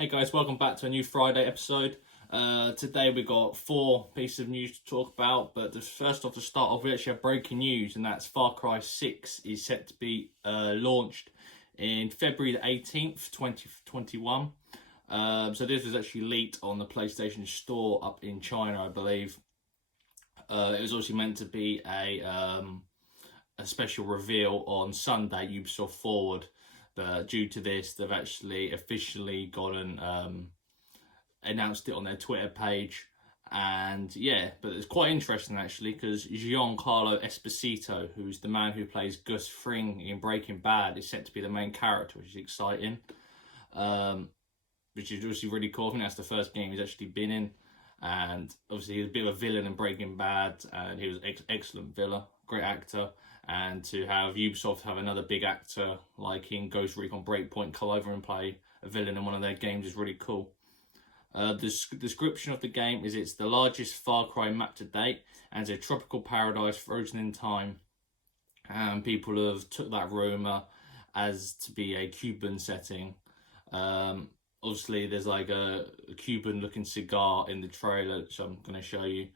Hey guys, welcome back to a new Friday episode. Today we got 4 pieces of news to talk about, but first off, to start off, we actually have breaking news, and that's Far Cry 6 is set to be launched in February the 18th, 2021. So this was actually leaked on the PlayStation Store up in China, I believe. It was also meant to be a special reveal on Sunday, Ubisoft Forward. But due to this, they've actually officially gone and announced it on their Twitter page. And yeah, but it's quite interesting actually, because Giancarlo Esposito, who's the man who plays Gus Fring in Breaking Bad, is set to be the main character, which is exciting. Which is obviously really cool. I think that's the first game he's actually been in. And obviously he was a bit of a villain in Breaking Bad, and he was an excellent villain, great actor. And to have Ubisoft have another big actor like in Ghost Recon Breakpoint come over and play a villain in one of their games is really cool. The description of the game is it's the largest Far Cry map to date, and it's a tropical paradise frozen in time. And people have took that rumour as to be a Cuban setting. Obviously there's like a Cuban looking cigar in the trailer, which I'm going to show you.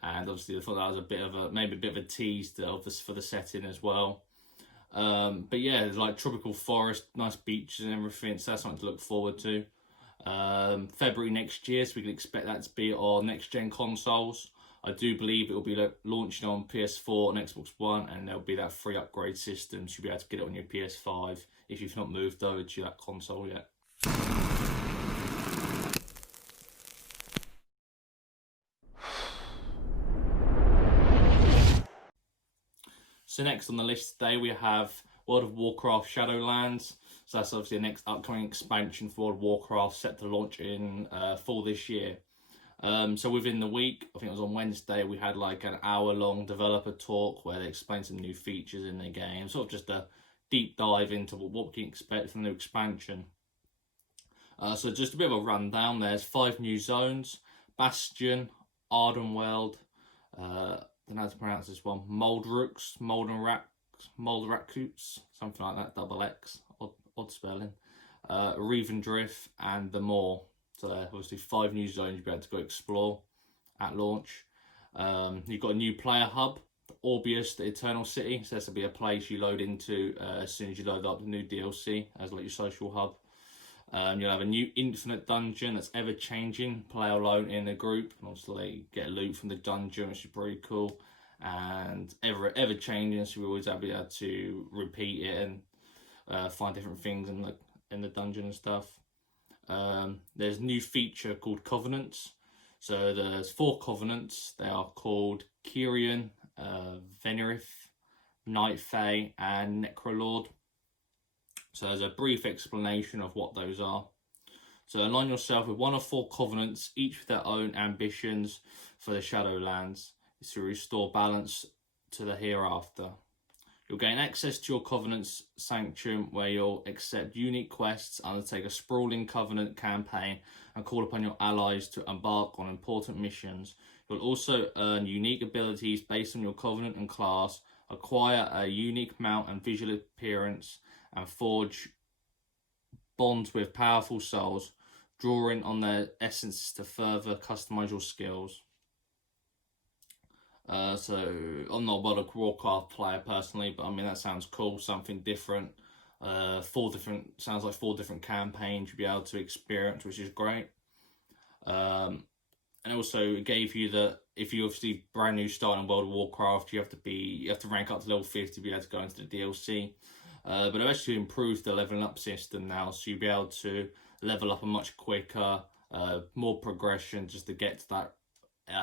And obviously I thought that was maybe a bit of a tease for the setting as well. But yeah, there's like tropical forest, nice beaches and everything, so that's something to look forward to. February next year, so we can expect that to be on next gen consoles. I do believe it will be launching on PS4 and Xbox One, and there'll be that free upgrade system, so you'll be able to get it on your PS5 if you've not moved over to that console yet. So next on the list today we have World of Warcraft Shadowlands. So that's obviously the next upcoming expansion for World of Warcraft, set to launch in fall this year. So within the week, I think it was on Wednesday, we had like an hour-long developer talk where they explained some new features in the game, sort of just a deep dive into what we can expect from the new expansion. So just a bit of a rundown. There's 5 new zones: Bastion, Ardenweld, I don't know how to pronounce this one, Moldrooks, Moldrakuts, something like that, double X, odd spelling, Revendrift, and the more. So obviously 5 new zones you'll be able to go explore at launch. You've got a new player hub, Orbius, the Eternal City. So this will be a place you load into as soon as you load up the new DLC as like your social hub. You'll have a new infinite dungeon that's ever changing, play alone in a group, and obviously get loot from the dungeon, which is pretty cool, and ever changing, so we always have to be able to repeat it and find different things in the dungeon and stuff. There's a new feature called Covenants. So there's 4 Covenants. They are called Kyrian, Venerith, Night Fae, and Necrolord. So there's a brief explanation of what those are. So align yourself with one of 4 Covenants, each with their own ambitions for the Shadowlands. It's to restore balance to the hereafter. You'll gain access to your Covenant's Sanctum, where you'll accept unique quests, undertake a sprawling Covenant campaign, and call upon your allies to embark on important missions. You'll also earn unique abilities based on your Covenant and class, acquire a unique mount and visual appearance, and forge bonds with powerful souls, drawing on their essences to further customize your skills. So I'm not a World of Warcraft player personally, but I mean that sounds cool, something different. Sounds like 4 different campaigns you'll be able to experience, which is great. And also it gave you that if you obviously brand new starting in World of Warcraft, you have to rank up to level 50 to be able to go into the DLC. But I've actually improved the leveling up system now, so you'll be able to level up a much quicker, more progression just to get to that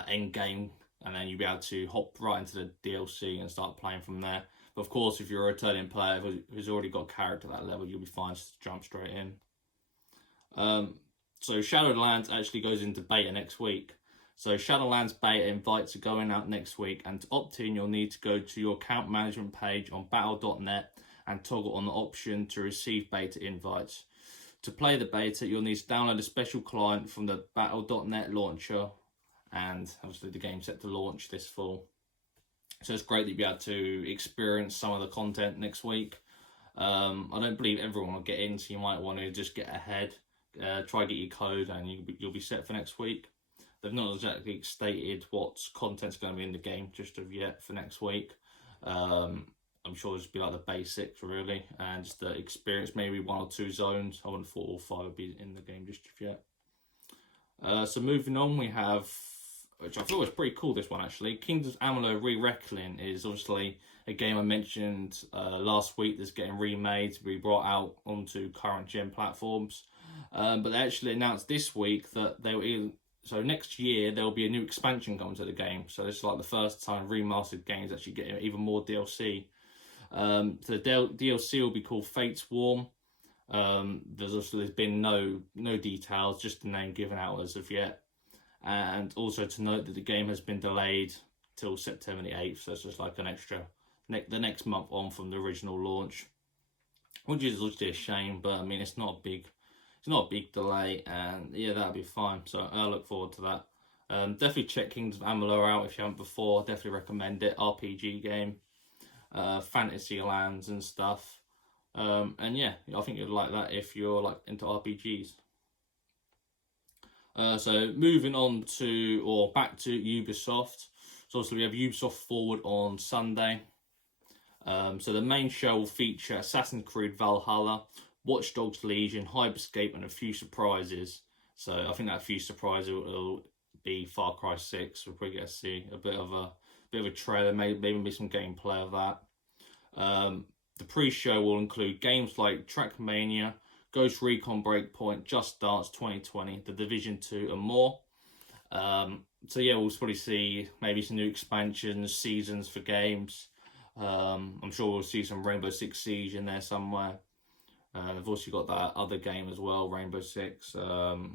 end game, and then you'll be able to hop right into the DLC and start playing from there. But of course, if you're a returning player who's already got character at that level, you'll be fine to jump straight in. So Shadowlands actually goes into beta next week. So Shadowlands beta invites are going out next week, and to opt in, you'll need to go to your account management page on battle.net and toggle on the option to receive beta invites. To play the beta, you'll need to download a special client from the battle.net launcher, and obviously the game's set to launch this fall. So it's great that you'll be able to experience some of the content next week. I don't believe everyone will get in, so you might want to just get ahead, try get your code and you'll be set for next week. They've not exactly stated what content's going to be in the game just of yet for next week. I'm sure it'll be like the basics really, and just the experience, maybe 1 or 2 zones. I wouldn't thought all 5 would be in the game just yet. So moving on, we have, which I thought was pretty cool, this one actually. Kingdom of Amalur Re-Reckoning is obviously a game I mentioned last week that's getting remade to be brought out onto current gen platforms. But they actually announced this week that they will. So next year there will be a new expansion coming to the game. So this is like the first time remastered games actually get even more DLC. So the DLC will be called Fate's Warm. There's been no details, just the name given out as of yet. And also to note that the game has been delayed till September the 8th, so it's just like an extra, the next month on from the original launch, which is obviously a shame, but I mean it's not a big delay, and yeah, that'll be fine. So I look forward to that. Definitely check Kingdom of Amalur out if you haven't before. Definitely recommend it. RPG game, fantasy lands and stuff. And yeah, I think you'd like that if you're like into RPGs. So moving on to, or back to Ubisoft. So obviously we have Ubisoft Forward on Sunday. So the main show will feature Assassin's Creed Valhalla, Watch Dogs Legion, Hyperscape, and a few surprises. So I think that few surprises will be Far Cry 6. We'll probably get to see a bit of a trailer, maybe some gameplay of that. The pre-show will include games like Trackmania, Ghost Recon Breakpoint, Just Dance 2020, The Division 2, and more. So yeah, we'll probably see maybe some new expansions, seasons for games. I'm sure we'll see some Rainbow Six Siege in there somewhere. They've also got that other game as well, Rainbow Six. I can't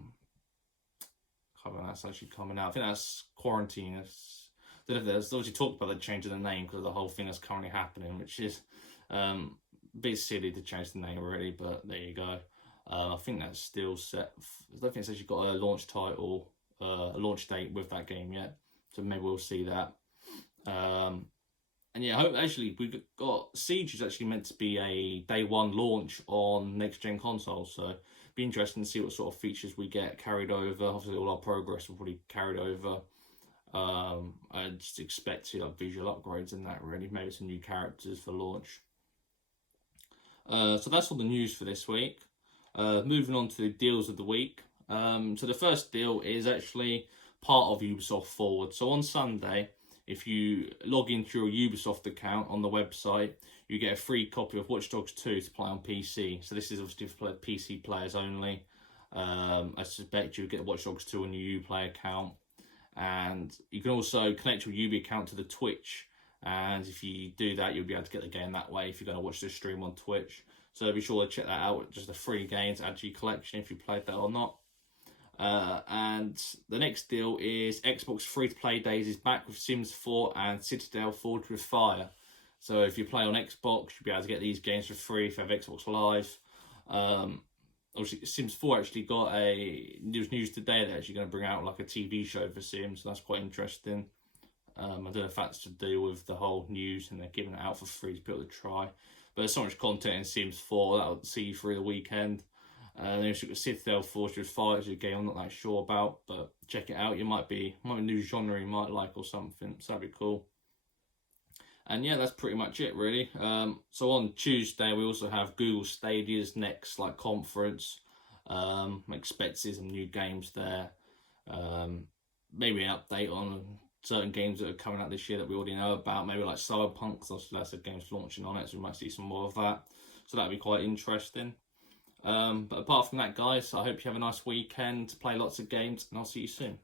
remember that's actually coming out. I think that's Quarantine. There's obviously talked about the change of the name because of the whole thing that's currently happening, which is a bit silly to change the name already, but there you go. I think that's still set. I don't think it's actually got a launch title, a launch date with that game yet, so maybe we'll see that. And yeah, I hope actually we've got Siege is actually meant to be a day 1 launch on next gen consoles, so it'd be interesting to see what sort of features we get carried over. Obviously, all our progress will probably carried over. I just expect to like visual upgrades in that really, maybe some new characters for launch. So that's all the news for this week. Moving on to the deals of the week. So the first deal is actually part of Ubisoft Forward. So on Sunday, if you log into your Ubisoft account on the website, you get a free copy of Watch Dogs 2 to play on PC. So this is obviously for PC players only. I suspect you'll get Watch Dogs 2 on your Uplay account. And you can also connect your Ubi account to the Twitch. And if you do that, you'll be able to get the game that way if you're going to watch the stream on Twitch. So be sure to check that out. Just a free game to add to your collection if you played that or not. And the next deal is Xbox free-to-play days is back with Sims 4 and Citadel Forged with Fire. So if you play on Xbox, you'll be able to get these games for free if you have Xbox Live. Obviously, Sims 4 actually got news today. They're actually going to bring out like a TV show for Sims. So that's quite interesting. I don't know if that's to do with the whole news and they're giving it out for free to people to try. But there's so much content in Sims 4 that'll see you through the weekend. Then you've got Citadel Forged with Fire, which is a game I'm not that sure about, but check it out. You might be a new genre you might like or something, so that'd be cool. And yeah, that's pretty much it really. So on Tuesday we also have Google Stadia's next conference. Expect to see some new games there. Maybe an update on certain games that are coming out this year that we already know about. Maybe like Cyberpunk, because that's a game's launching on it, so we might see some more of that. So that'd be quite interesting. But apart from that, guys, I hope you have a nice weekend, play lots of games, and I'll see you soon.